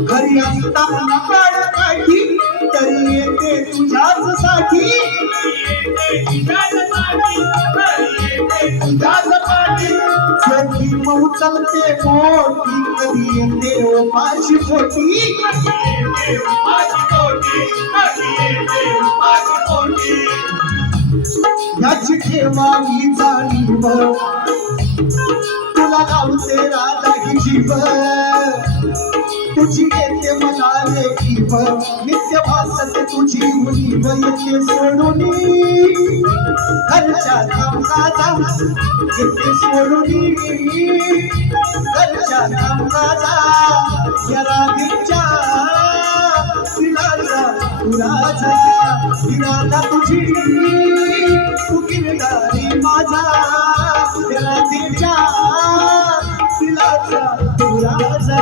घरी असताना काठी तरी येते तुझ्याच साठी छोटी मऊ चलते मोठी कधी येते उपाशी पोटी याची ठेवावी जाणीव तुला गावते राजा ही जीव तुझी येते मला लेखीव नित्य भासते तुझी मुलीव येते सोडून घरच्या कामकाजा येते सोडून घरच्या कामकाजा या राधेच्या दिलाचा तुराचा दिलाचा तुझी तू किरदारी माझा या राधेच्या दिलाचा तुराचा